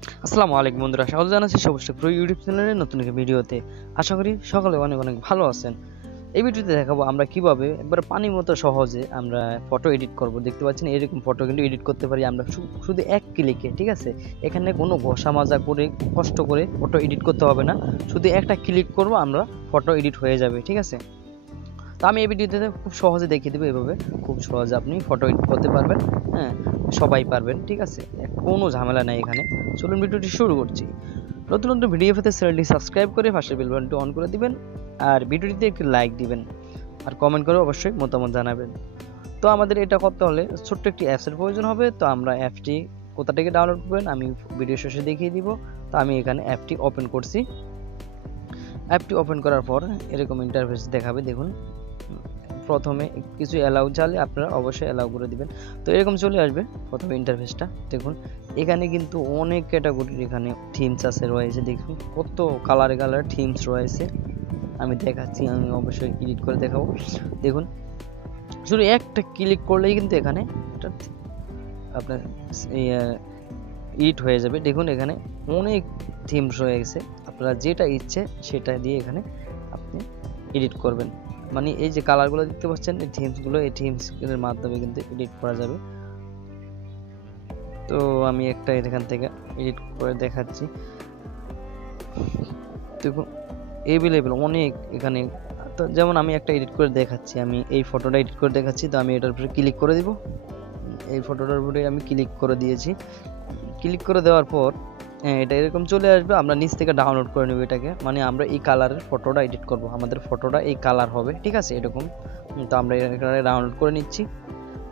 আসসালামু আলাইকুম বন্ধুরা, স্বাগত জানাচ্ছি সবুজ প্রো ইউটিউব চ্যানেলের নতুন একটা ভিডিওতে। আশা করি সকলে অনেক অনেক ভালো আছেন। এই ভিডিওতে দেখাবো আমরা কিভাবে একবার পানির মতো সহজে আমরা ফটো এডিট করব। দেখতে পাচ্ছেন এরকম ফটো কিন্তু এডিট করতে পারি আমরা শুধু এক ক্লিকে, ঠিক আছে? এখানে কোনো ঘষা মাজা করে কষ্ট করে ফটো এডিট করতে হবে না, শুধু একটা ক্লিক করব আমরা ফটো এডিট হয়ে যাবে, ঠিক আছে? তো আমি এই ভিডিওতে খুব সহজে দেখিয়ে দেবো, এভাবে খুব সহজে আপনি ফটো এডিট করতে পারবেন। হ্যাঁ, সবাই পারবেন, ঠিক আছে? কোনো ঝামেলা নেই এখানে। চলুন ভিডিওটি শুরু করছি। নতুন নতুন ভিডিও পেতে চ্যানেলটি সাবস্ক্রাইব করে পাশের বেল বাটনটি অন করে দিবেন, আর ভিডিওটিতে একটি লাইক দিবেন, আর কমেন্ট করে অবশ্যই মতামত জানাবেন। তো আমাদের এটা করতে হলে ছোট্ট একটি অ্যাপসের প্রয়োজন হবে। তো আমরা অ্যাপটি কোথা থেকে ডাউনলোড করবেন আমি ভিডিও শেষে দেখিয়ে দিব। তো আমি এখানে অ্যাপটি ওপেন করছি। অ্যাপটি ওপেন করার পর এরকম ইন্টারফেস দেখাবে। দেখুন, প্রথমে কিছু অ্যালাউ চাইলে আপনারা অবশ্যই অ্যালাউ করে দিবেন। তো এরকম চলে আসবে প্রথমে ইন্টারফেসটা। দেখুন এখানে কিন্তু অনেক ক্যাটাগরির এখানে থিমস আছে রয়েছে। দেখুন কত কালারে কালার থিমস রয়েছে। আমি দেখাচ্ছি, আমি অবশ্যই এডিট করে দেখাবো। দেখুন শুধু একটা ক্লিক করলেই কিন্তু এখানে আপনার এডিট হয়ে যাবে। দেখুন এখানে অনেক থিমস রয়েছে, আপনারা যেটা ইচ্ছে সেটা দিয়ে এখানে আপনি এডিট করবেন। মানে এই যে কালারগুলো দেখতে পাচ্ছেন, এই থিমসগুলো, এই থিমসের মাধ্যমে কিন্তু এডিট করা যাবে। তো আমি একটা এখান থেকে এডিট করে দেখাচ্ছি। দেখুন এভেলেবেল অনেক এখানে। তো যেমন আমি একটা এডিট করে দেখাচ্ছি, আমি এই ফটোটা এডিট করে দেখাচ্ছি। তো আমি এটার উপরে ক্লিক করে দিব। এই ফটোটার উপরে আমি ক্লিক করে দিয়েছি। ক্লিক করে দেওয়ার পর এটা এরকম চলে আসবে। আমরা নিচ থেকে ডাউনলোড করে নেব এটাকে, মানে আমরা এই কালারের ফটোটা এডিট করব, আমাদের ফটোটা এই কালার হবে, ঠিক আছে? এরকম। তো আমরা এখানে ডাউনলোড করে নিচ্ছি।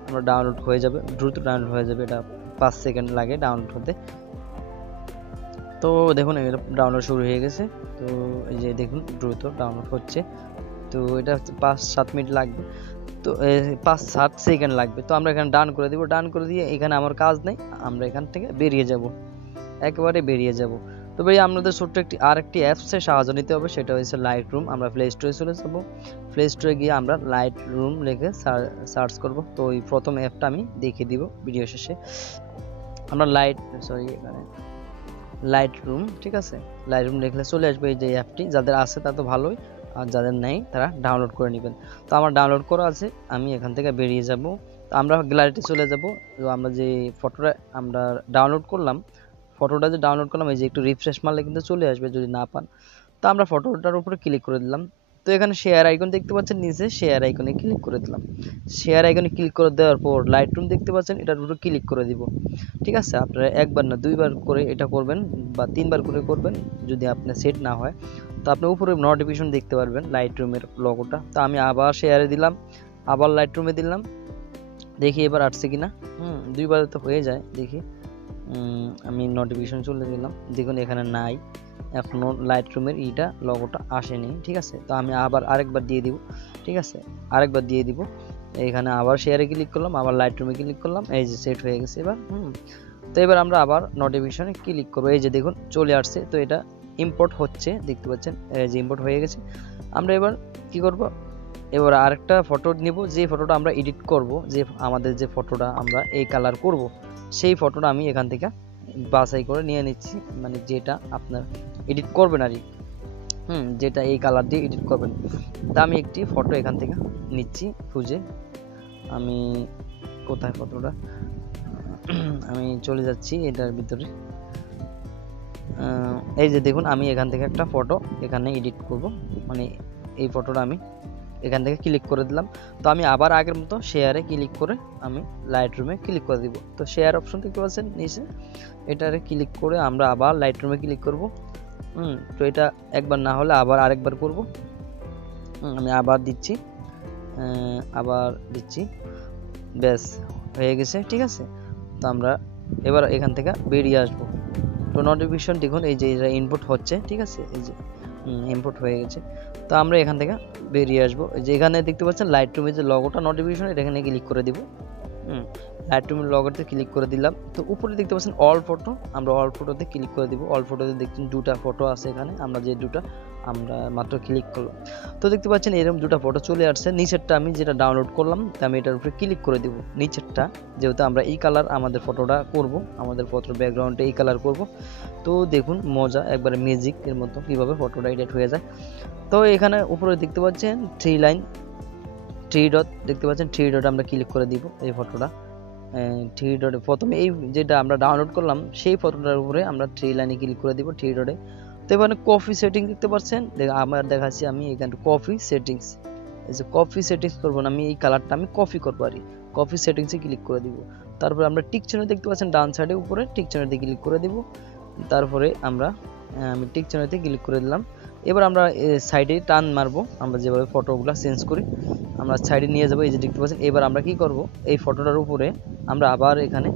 আমরা ডাউনলোড হয়ে যাবে, দ্রুত ডাউনলোড হয়ে যাবে। এটা 5 সেকেন্ড লাগে ডাউনলোড হতে। তো দেখুন এটা ডাউনলোড শুরু হয়ে গেছে। তো এই যে দেখুন দ্রুত ডাউনলোড হচ্ছে। তো এটা 5-7 মিনিট লাগবে, তো 5-7 সেকেন্ড লাগবে। তো আমরা এখানে ডান করে দিব। ডান করে দিয়ে এখানে আমার কাজ নেই, আমরা এখান থেকে বেরিয়ে যাব, একেবারে বেরিয়ে যাব। তো ভাই আমাদের ছোট্ট আরেকটি অ্যাপসের সাহায্য নিতে হবে, সেটা হচ্ছে লাইট রুম। আমরা প্লে স্টোরে চলে যাব। প্লে স্টোরে গিয়ে আমরা লাইট রুম লিখে সার্চ করব। তো এই প্রথম অ্যাপটা আমি দেখিয়ে দিব ভিডিও শেষে। আমরা এখানে লাইট রুম, ঠিক আছে? লাইট রুম লিখলে চলে আসবে এই যে অ্যাপটি। যাদের আছে তা তো ভালোই, আর যাদের নেই তারা ডাউনলোড করে নেবেন। তো আমার ডাউনলোড করা আছে, আমি এখান থেকে বেরিয়ে যাব। তো আমরা গ্যালারিতে চলে যাব। তো আমরা যে ফটোটা আমরা ডাউনলোড করলাম, এই যে একটু রিফ্রেশ মারলে কিন্তু চলে আসবে যদি না পান। তো আমরা ফটোটার উপরে ক্লিক করে দিলাম। তো এখানে শেয়ার আইকন দেখতে পাচ্ছেন, নিচে শেয়ার আইকনে ক্লিক করে দিলাম। শেয়ার আইকনে ক্লিক করে দেওয়ার পর লাইট রুম দেখতে পাচ্ছেন, এটার উপরে ক্লিক করে দিব, ঠিক আছে? আপনারা একবার না 2বার করে এটা করবেন, বা 3বার করে করবেন যদি আপনার সেট না হয়। তো আপনি উপরে নোটিফিকেশন দেখতে পারবেন লাইট রুমের লোগোটা। তো আমি আবার শেয়ারে দিলাম, আবার লাইট রুমে দিলাম, দেখি এবার আসছে কিনা। 2বার তো হয়ে যায়, দেখি। আমি নোটিফিকেশন চলে দিলাম, দেখুন এখানে নাই, এখনো লাইট রুমের ইটা লোগোটা আসেনি, ঠিক আছে? তো আমি আবার আরেকবার দিয়ে দিব, ঠিক আছে? আরেকবার দিয়ে দিব। এখানে আবার শেয়ারে ক্লিক করলাম, আবার লাইট রুমে ক্লিক করলাম, এই যে সেট হয়ে গেছে এবার। তো এবার আমরা আবার নোটিফিকেশনে ক্লিক করবো। এই যে দেখুন চলে আসছে। তো এটা ইম্পোর্ট হচ্ছে, দেখতে পাচ্ছেন এই যে ইম্পোর্ট হয়ে গেছে। আমরা এবার কি করব, এবার আরেকটা ফটো নিব, যে ফটোটা আমরা এডিট করব, যে আমাদের যে ফটোটা আমরা এই কালার করব, সেই ফটোটা আমি এখান থেকে বাছাই করে নিয়ে নিচ্ছি, মানে যেটা আপনার এডিট করবেন আর কি। যেটা এই কালার দিয়ে এডিট করবেন। তা আমি একটি ফটো এখান থেকে নিচ্ছি খুঁজে। আমি কোথায় ফটোটা, আমি চলে যাচ্ছি এটার ভিতরে। এই যে দেখুন আমি এখান থেকে একটা ফটো এখানে এডিট করব, মানে এই ফটোটা আমি এখান থেকে ক্লিক করে দিলাম। তো আমি আবার আগের মতো শেয়ারে ক্লিক করে আমি লাইট রুমে ক্লিক করে দিব। তো শেয়ার অপশন দেখতে পাচ্ছেন নিচে, এটারে ক্লিক করে আমরা আবার লাইট রুমে ক্লিক করব। তো এটা একবার না হলে আবার আরেকবার করব। আমি আবার দিচ্ছি, ব্যাস হয়ে গেছে, ঠিক আছে? তো আমরা এবার এখান থেকে বেরিয়ে আসবো। তো নোটিফিকেশন দেখুন এই যে এটা ইনপুট হচ্ছে, ঠিক আছে? এই যে ইনপুট হয়ে গেছে। তো আমরা এখান থেকে বেরিয়ে আসবো। এই যে এখানে দেখতে পাচ্ছেন লাইট রুমের যে লগোটা নোটিফিকেশন, এটা এখানে ক্লিক করে দিব। লাইটরুম লগতে ক্লিক করে দিলাম। তো উপরে দেখতে পাচ্ছেন অল ফটো, আমরা অল ফটোতে ক্লিক করে দিব। অল ফটোতে দেখছেন দুটা ফটো আছে এখানে, আমরা যে দুটা আমরা মাত্র ক্লিক করলাম। তো দেখতে পাচ্ছেন এরকম দুটা ফটো চলে আসছে। নিচেরটা আমি যেটা ডাউনলোড করলাম আমি এটার উপরে ক্লিক করে দিব। নিচেরটা যেহেতু আমরা এই কালার আমাদের ফটোটা করব, আমাদের ফটোর ব্যাকগ্রাউন্ডে এই কালার করব। তো দেখুন মজা, একবারে ম্যাজিক এর মতো কিভাবে ফটোটা এডিট হয়ে যায়। তো এখানে উপরে দেখতে পাচ্ছেন থ্রি লাইন, থ্রি ডট দেখতে পাচ্ছেন, থ্রি ডট আমরা ক্লিক করে দিব এই ফটোটা। থ্রি ডটে প্রথমে এই যেটা আমরা ডাউনলোড করলাম সেই ফটোটার উপরে আমরা থ্রি লাইনে ক্লিক করে দিব থ্রি ডটে। তো এখানে কপি সেটিং দেখতে পাচ্ছেন, আমার দেখাচ্ছি আমি এখানে কপি সেটিংস, এই যে কপি সেটিংস করবো না, আমি এই কালারটা আমি কপি করবো আর কপি সেটিংসে ক্লিক করে দিব। তারপরে আমরা টিক চিহ্ন দেখতে পাচ্ছেন ডান সাইডে উপরে, টিক চিহ্নতে ক্লিক করে দিব। তারপরে আমি টিক চিহ্নতে ক্লিক করে দিলাম। এবার আমরা সাইডে টান মারবো, আমরা যেভাবে ফটোগুলো চেঞ্জ করি আমরা সাইডে নিয়ে যাবো। এই যে দেখতে পাচ্ছেন এবার আমরা কি করব, এই ফটোটার উপরে আমরা আবার এখানে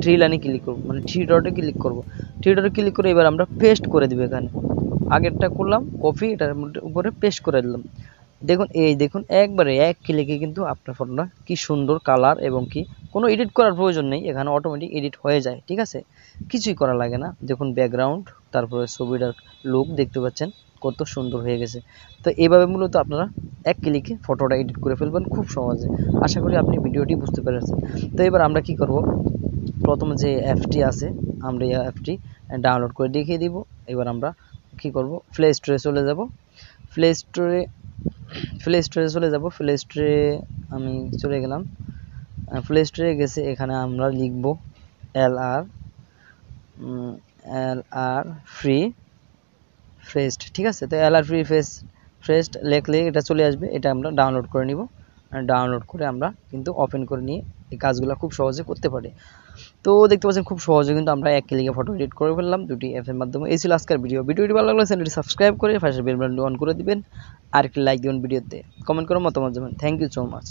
থ্রি লাইনে ক্লিক করব, মানে থ্রি ডটে ক্লিক করব। থ্রি ডটে ক্লিক করে এবার আমরা পেস্ট করে দিব। এখানে আগেরটা করলাম কপি, এটার উপরে পেস্ট করে দিলাম। দেখুন এই দেখুন একবারে এক ক্লিকে কিন্তু আপনার ফটোটা কি সুন্দর কালার, এবং কি কোনো এডিট করার প্রয়োজন নেই, এখানে অটোমেটিক এডিট হয়ে যায়। ঠিক আছে, কিছুই করা লাগে না। দেখুন ব্যাকগ্রাউন্ড, তারপরে ছবিটার লুক দেখতে পাচ্ছেন কত সুন্দর হয়ে গেছে। তো এইভাবে মূলত আপনারা এক ক্লিকে ফটোটা এডিট করে ফেলবেন খুব সহজে। আশা করি আপনি ভিডিওটি বুঝতে পেরেছেন। তো এবার আমরা কি করব, প্রথমে যে অ্যাপটি আছে আমরা এই অ্যাপটি ডাউনলোড করে দেখিয়ে দিব। এবার আমরা কি করব, প্লে স্টোরে চলে যাব। প্লে স্টোরে চলে যাব। প্লে স্টোরে আমি চলে গেলাম। প্লে স্টোরে গেছে, এখানে আমরা লিখব LR ফ্রি ফ্রেস্ট। ঠিক আছে, তো LR ফ্রি ফ্রেস্ট লেখলে এটা চলে আসবে, এটা আমরা ডাউনলোড করে নিব। ডাউনলোড করে আমরা কিন্তু ওপেন করে নিয়ে এই কাজগুলো খুব সহজে করতে পারি। তো দেখতে পাচ্ছেন খুব সহজে কিন্তু আমরা এক ক্লিকে ফটো এডিট করে ফেললাম দুটি অ্যাপের মাধ্যমে। এই ছিল আজকের ভিডিওটি ভালো লাগলে চ্যানেলটি সাবস্ক্রাইব করে পাশের বেল বাটনটি অন করে দিবেন, আর একটি লাইক দিবেন ভিডিওতে, কমেন্ট করে মতামত জানাবেন। Thank you so much.